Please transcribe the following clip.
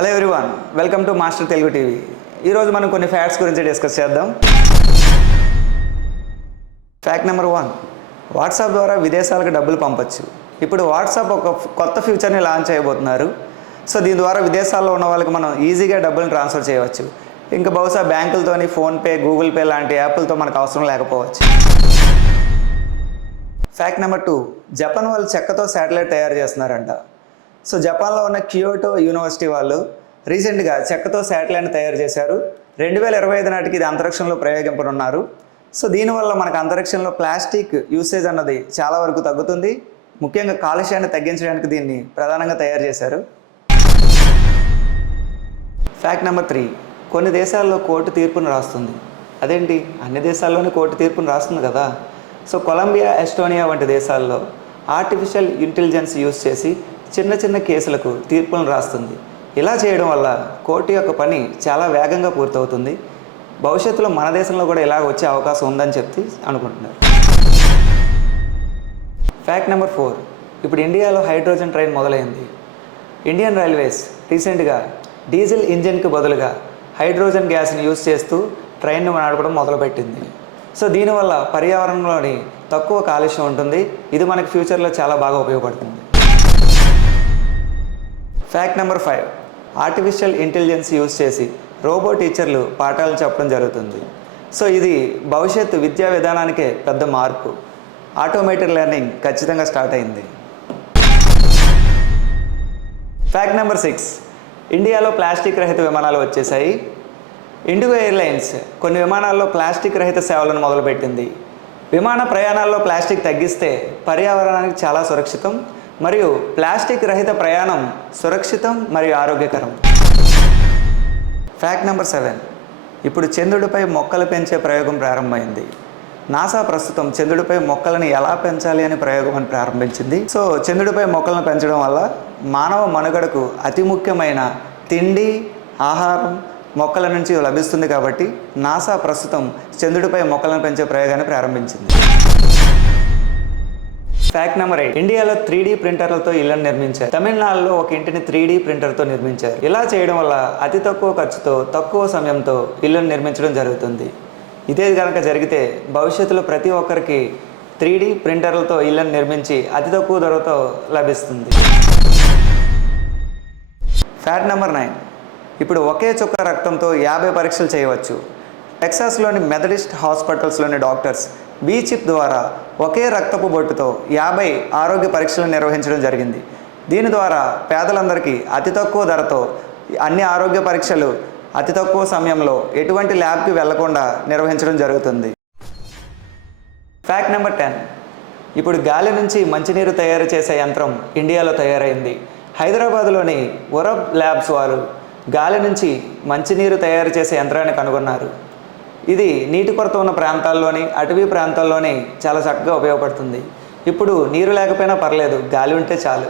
Hello everyone, welcome to master Telugu TV. ఈరోజు మనం కొన్ని ఫ్యాక్ట్స్ గురించి డిస్కస్ చేద్దాం. ఫ్యాక్ట్ నెంబర్ 1, వాట్సాప్ ద్వారా విదేశాలకు డబ్బులు పంపొచ్చు. ఇప్పుడు వాట్సాప్ ఒక కొత్త ఫ్యూచర్ని లాంచ్ చేయబోతున్నారు. సో దీని ద్వారా విదేశాల్లో ఉన్న వాళ్ళకి మనం ఈజీగా డబ్బులు ట్రాన్స్ఫర్ చేయవచ్చు. ఇంకా బహుశా బ్యాంకులతోని ఫోన్పే, గూగుల్ పే లాంటి యాప్లతో మనకు అవసరం లేకపోవచ్చు. ఫ్యాక్ట్ నెంబర్ 2, జపాన్ వాళ్ళు చెక్కతో శాటిలైట్ తయారు చేస్తున్నారంట. సో జపాన్లో ఉన్న క్యోటో యూనివర్సిటీ వాళ్ళు రీసెంట్గా చెక్కతో శాటిలైట్ని తయారు చేశారు. 2025 నాటికి ఇది అంతరిక్షంలో ప్రయోగింపనున్నారు. సో దీనివల్ల మనకు అంతరిక్షంలో ప్లాస్టిక్ యూసేజ్ అన్నది చాలా వరకు తగ్గుతుంది. ముఖ్యంగా కాలుష్యాన్ని తగ్గించడానికి దీన్ని ప్రధానంగా తయారు చేశారు. ఫ్యాక్ట్ నెంబర్ 3, కొన్ని దేశాల్లో కోర్టు తీర్పును రాస్తుంది. అదేంటి, అన్ని దేశాల్లోనే కోర్టు తీర్పును రాస్తుంది కదా. సో కొలంబియా, ఎస్టోనియా వంటి దేశాల్లో ఆర్టిఫిషియల్ ఇంటెలిజెన్స్ యూజ్ చేసి చిన్న చిన్న కేసులకు తీర్పులను రాస్తుంది. ఇలా చేయడం వల్ల కోర్టు యొక్క పని చాలా వేగంగా పూర్తవుతుంది. భవిష్యత్తులో మన దేశంలో కూడా ఇలా వచ్చే అవకాశం ఉందని చెప్పి అనుకుంటున్నారు. ఫ్యాక్ట్ నెంబర్ 4, ఇప్పుడు ఇండియాలో హైడ్రోజన్ ట్రైన్ మొదలైంది. ఇండియన్ రైల్వేస్ రీసెంట్గా డీజిల్ ఇంజిన్కి బదులుగా హైడ్రోజన్ గ్యాస్ని యూజ్ చేస్తూ ట్రైన్ను నడపడం మొదలుపెట్టింది. సో దీనివల్ల పర్యావరణంలోని తక్కువ కాలుష్యం ఉంటుంది. ఇది మనకి ఫ్యూచర్లో చాలా బాగా ఉపయోగపడుతుంది. Fact number 5, artificial intelligence use చేసి రోబో టీచర్లు పాఠాలు చెప్పడం జరుగుతుంది. సో ఇది భవిష్యత్తు విద్యా విధానానికే పెద్ద మార్పు. ఆటోమేటెడ్ లెర్నింగ్ ఖచ్చితంగా స్టార్ట్ అయింది. ఫ్యాక్ట్ నెంబర్ 6, ఇండియాలో ప్లాస్టిక్ రహిత విమానాలు వచ్చేసాయి. ఇండిగో ఎయిర్లైన్స్ కొన్ని విమానాల్లో ప్లాస్టిక్ రహిత సేవలను మొదలుపెట్టింది. విమాన ప్రయాణాల్లో ప్లాస్టిక్ తగ్గిస్తే పర్యావరణానికి చాలా సురక్షితం, మరియు ప్లాస్టిక్ రహిత ప్రయాణం సురక్షితం మరియు ఆరోగ్యకరం. ఫ్యాక్ట్ నెంబర్ 7, ఇప్పుడు చంద్రుడిపై మొక్కలు పెంచే ప్రయోగం ప్రారంభమైంది. నాసా ప్రస్తుతం చంద్రుడిపై మొక్కలను ఎలా పెంచాలి అని ప్రయోగం ప్రారంభించింది. సో చంద్రుడిపై మొక్కలను పెంచడం వల్ల మానవ మనుగడకు అతి ముఖ్యమైన తిండి, ఆహారం మొక్కల నుంచి లభిస్తుంది. కాబట్టి నాసా ప్రస్తుతం చంద్రుడిపై మొక్కలను పెంచే ప్రయోగాన్ని ప్రారంభించింది. ఫ్యాక్ట్ నెంబర్ 8, ఇండియాలో 3D ప్రింటర్లతో ఇళ్లను నిర్మించారు. తమిళనాడులో ఒక ఇంటిని 3D ప్రింటర్తో నిర్మించారు. ఇలా చేయడం వల్ల అతి తక్కువ ఖర్చుతో తక్కువ సమయంతో ఇళ్లను నిర్మించడం జరుగుతుంది. ఇదే కనుక జరిగితే భవిష్యత్తులో ప్రతి ఒక్కరికి 3D ప్రింటర్లతో ఇళ్లను నిర్మించి అతి తక్కువ ధరతో లభిస్తుంది. ఫ్యాక్ట్ నెంబర్ 9, ఇప్పుడు ఒకే చుక్క రక్తంతో 50 పరీక్షలు చేయవచ్చు. టెక్సాస్లోని మెథడిస్ట్ హాస్పిటల్స్లోని డాక్టర్స్ చిప్ ద్వారా ఒకే రక్తపు బొట్టుతో 50 ఆరోగ్య పరీక్షలను నిర్వహించడం జరిగింది. దీని ద్వారా పేదలందరికీ అతి తక్కువ ధరతో అన్ని ఆరోగ్య పరీక్షలు అతి తక్కువ సమయంలో ఎటువంటి ల్యాబ్కి వెళ్లకుండా నిర్వహించడం జరుగుతుంది. ఫ్యాక్ట్ నెంబర్ 10, ఇప్పుడు గాలి నుంచి మంచినీరు తయారు చేసే యంత్రం ఇండియాలో తయారైంది. హైదరాబాద్లోని ఉరబ్ ల్యాబ్స్ వారు గాలి నుంచి మంచినీరు తయారు చేసే యంత్రాన్ని కనుగొన్నారు. ఇది నీటి కొరత ఉన్న ప్రాంతాల్లోని, అటవీ ప్రాంతాల్లోని చాలా చక్కగా ఉపయోగపడుతుంది. ఇప్పుడు నీరు లేకపోయినా పర్లేదు, గాలి ఉంటే చాలు.